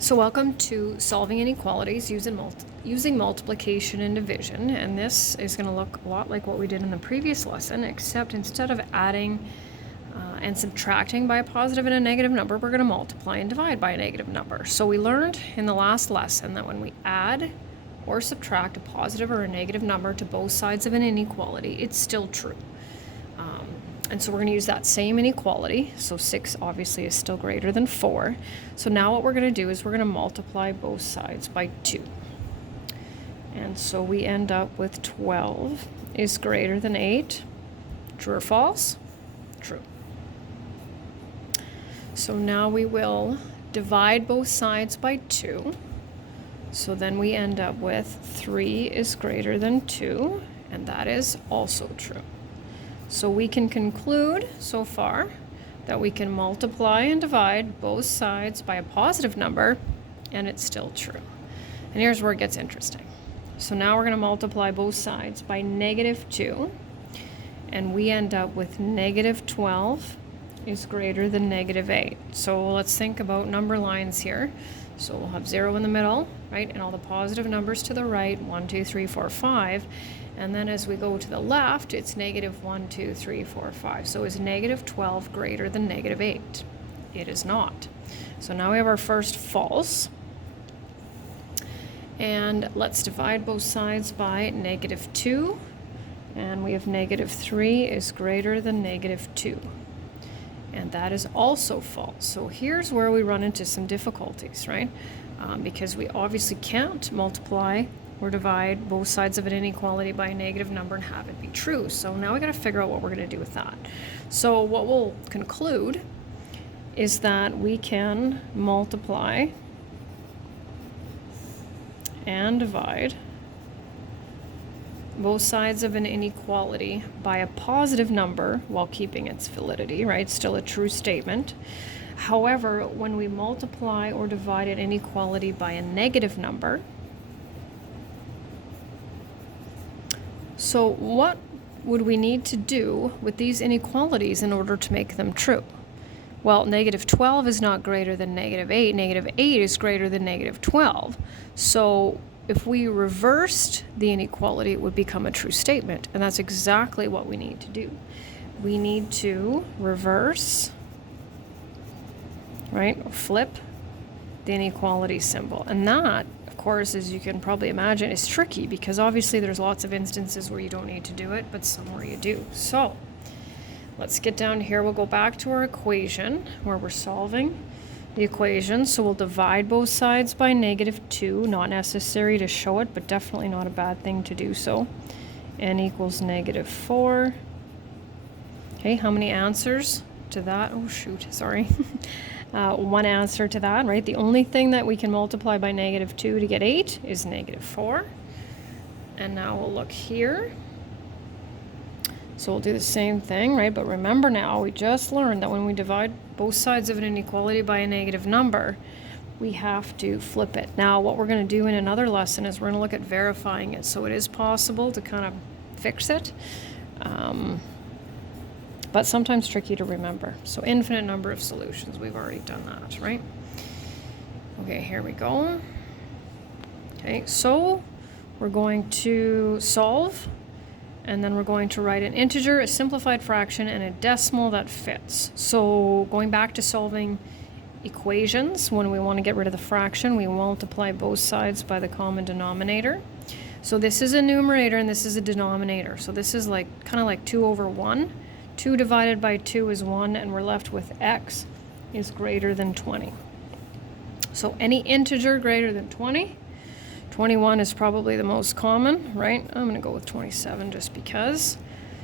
So welcome to Solving Inequalities using multiplication and division, and this is going to look a lot like what we did in the previous lesson, except instead of adding and subtracting by a positive and a negative number, we're going to multiply and divide by a negative number. So we learned in the last lesson that when we add or subtract a positive or a negative number to both sides of an inequality, it's still true. And so we're going to use that same inequality. So 6 obviously is still greater than 4. So now what we're going to do is we're going to multiply both sides by 2. And so we end up with 12 is greater than 8. True or false? True. So now we will divide both sides by 2. So then we end up with 3 is greater than 2, and that is also true. So we can conclude so far that we can multiply and divide both sides by a positive number, and it's still true. And here's where it gets interesting. So now we're going to multiply both sides by -2, and we end up with -12 is greater than -8. So let's think about number lines here. So we'll have 0 in the middle, right, and all the positive numbers to the right, 1, 2, 3, 4, 5. And then as we go to the left, it's -1, 2, 3, 4, 5. So is -12 greater than -8? It is not. So now we have our first false. And let's divide both sides by -2. And we have -3 is greater than -2. And that is also false. So here's where we run into some difficulties, right? Because we obviously can't multiply or divide both sides of an inequality by a negative number and have it be true. So now we got to figure out what we're going to do with that. So what we'll conclude is that we can multiply and divide both sides of an inequality by a positive number while keeping its validity, right? Still a true statement. However, when we multiply or divide an inequality by a negative number, so what would we need to do with these inequalities in order to make them true? Well, -12 is not greater than -8. -8 is greater than -12. So if we reversed the inequality, it would become a true statement. And that's exactly what we need to do. We need to reverse, right, or flip the inequality symbol. And that, of course, as you can probably imagine, is tricky because obviously there's lots of instances where you don't need to do it, but some where you do. So let's get down here. We'll go back to our equation where we're solving the equation. So we'll divide both sides by -2. Not necessary to show it, but definitely not a bad thing to do so. N equals -4. Okay, how many answers to that? Oh, shoot, sorry. One answer to that, right? The only thing that we can multiply by -2 to get 8 is -4. And now we'll look here. So we'll do the same thing, right? But remember now, we just learned that when we divide both sides of an inequality by a negative number, we have to flip it. Now, what we're going to do in another lesson is we're going to look at verifying it. So it is possible to kind of fix it, but sometimes tricky to remember. So infinite number of solutions. We've already done that, right? Okay, here we go. Okay, so we're going to solve, and then we're going to write an integer, a simplified fraction, and a decimal that fits. So going back to solving equations, when we want to get rid of the fraction, we multiply both sides by the common denominator. So this is a numerator and this is a denominator. So this is like kind of like 2 over 1. 2 divided by 2 is 1, and we're left with x is greater than 20. So any integer greater than 20, 21 is probably the most common, right? I'm going to go with 27 just because.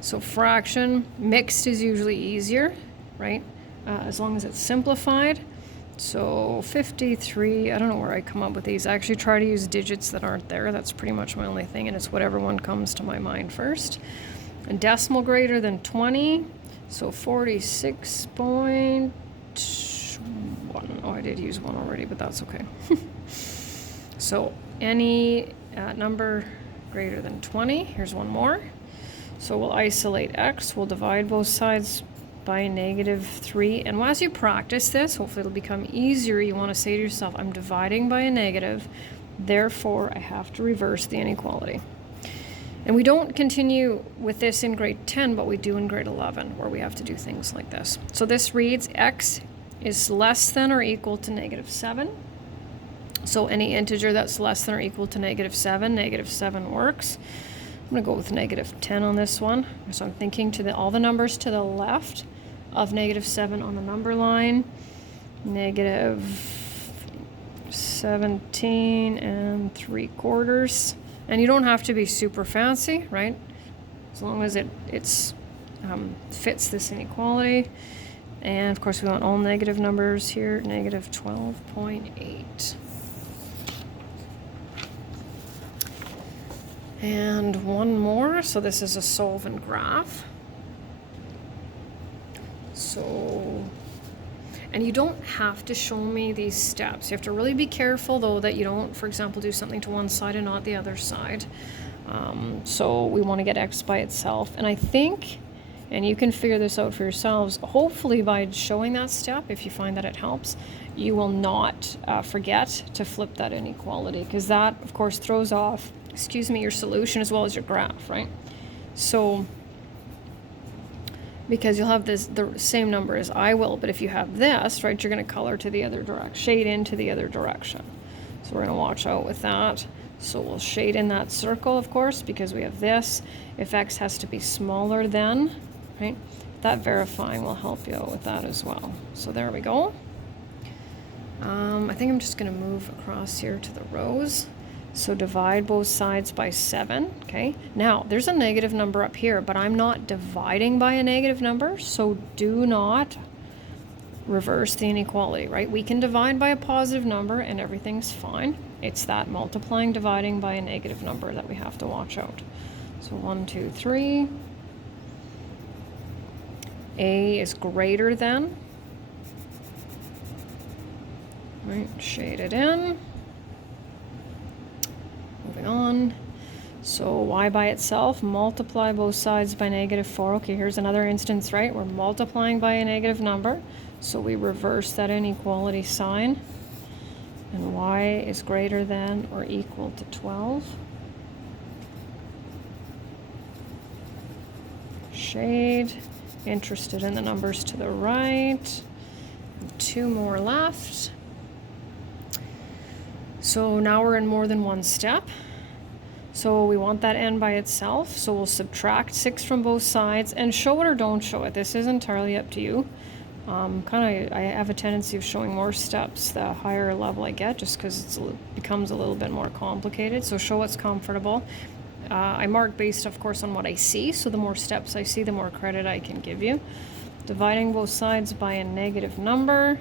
So fraction, mixed is usually easier, right? As long as it's simplified. So 53, I don't know where I come up with these. I actually try to use digits that aren't there. That's pretty much my only thing, and it's whatever one comes to my mind first. A decimal greater than 20, so 46.1. Oh, I did use 1 already, but that's okay. So any number greater than 20, here's one more. So we'll isolate x, we'll divide both sides by negative 3. And as you practice this, hopefully it'll become easier. You want to say to yourself, I'm dividing by a negative, therefore I have to reverse the inequality. And we don't continue with this in grade 10, but we do in grade 11, where we have to do things like this. So this reads x is less than or equal to negative 7. So any integer that's less than or equal to negative 7 works. I'm going to go with negative 10 on this one. So I'm thinking to all the numbers to the left of negative 7 on the number line. Negative 17 3/4. And you don't have to be super fancy, right? As long as it fits this inequality. And of course we want all negative numbers here, negative 12.8. And one more, so this is a solve and graph. So, and you don't have to show me these steps. You have to really be careful though that you don't, for example, do something to one side and not the other side. So we want to get x by itself. And I think, and you can figure this out for yourselves, hopefully by showing that step, if you find that it helps, you will not forget to flip that inequality, because that, of course, throws off, your solution as well as your graph, right? So, because you'll have the same number as I will, but if you have this, right, you're going to color to the other direction, shade into the other direction. So we're going to watch out with that. So we'll shade in that circle, of course, because we have this. If x has to be smaller than, right, that verifying will help you out with that as well. So there we go. I think I'm just going to move across here to the rows. So divide both sides by 7, okay? Now, there's a negative number up here, but I'm not dividing by a negative number, so do not reverse the inequality, right? We can divide by a positive number and everything's fine. It's that multiplying, dividing by a negative number that we have to watch out. So 1, 2, 3. A is greater than. Right, shade it in. Moving on. So y by itself, multiply both sides by negative 4. Okay, here's another instance, right? We're multiplying by a negative number. So we reverse that inequality sign. And y is greater than or equal to 12. Shade. Interested in the numbers to the right. 2 more left. So now we're in more than one step. So we want that n by itself. So we'll subtract 6 from both sides and show it or don't show it. This is entirely up to you. I have a tendency of showing more steps the higher level I get, just because it becomes a little bit more complicated. So show what's comfortable. I mark based, of course, on what I see. So the more steps I see, the more credit I can give you. Dividing both sides by a negative number.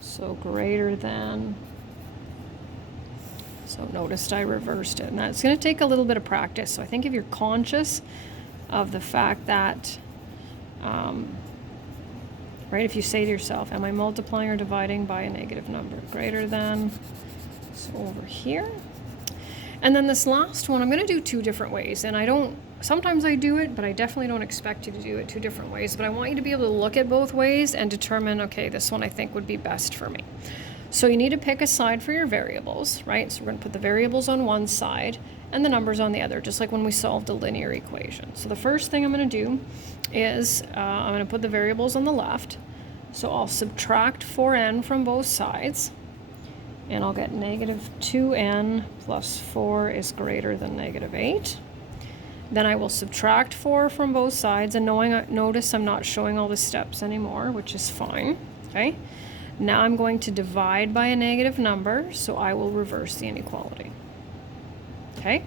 So greater than. So noticed I reversed it. And that's going to take a little bit of practice. So I think if you're conscious of the fact that, right, if you say to yourself, am I multiplying or dividing by a negative number? Greater than, so over here. And then this last one, I'm going to do 2 different ways. And sometimes I do it, but I definitely don't expect you to do it 2 different ways. But I want you to be able to look at both ways and determine, okay, this one I think would be best for me. So you need to pick a side for your variables, right? So we're going to put the variables on one side and the numbers on the other, just like when we solved a linear equation. So the first thing I'm going to do is I'm going to put the variables on the left. So I'll subtract 4n from both sides, and I'll get negative 2n plus 4 is greater than negative 8. Then I will subtract 4 from both sides, and notice I'm not showing all the steps anymore, which is fine, okay? Now I'm going to divide by a negative number, so I will reverse the inequality. Okay?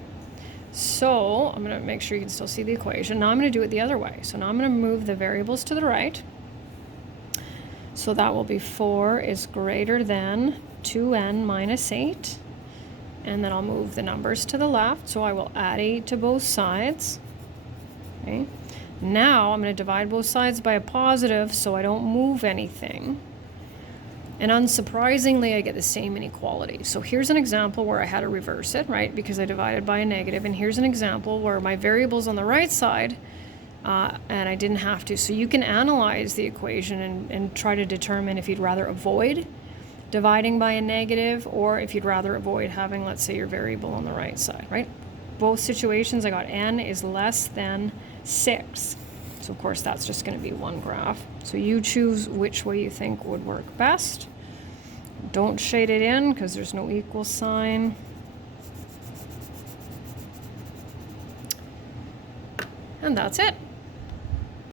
So I'm going to make sure you can still see the equation. Now I'm going to do it the other way. So now I'm going to move the variables to the right. So that will be 4 is greater than 2n minus 8. And then I'll move the numbers to the left. So I will add 8 to both sides. Okay? Now I'm going to divide both sides by a positive so I don't move anything. And unsurprisingly, I get the same inequality. So here's an example where I had to reverse it, right? Because I divided by a negative. And here's an example where my variables on the right side, and I didn't have to. So you can analyze the equation and try to determine if you'd rather avoid dividing by a negative, or if you'd rather avoid having, let's say, your variable on the right side, right? Both situations, I got n is less than 6. So of course that's just going to be one graph. So you choose which way you think would work best. Don't shade it in because there's no equal sign. And that's it.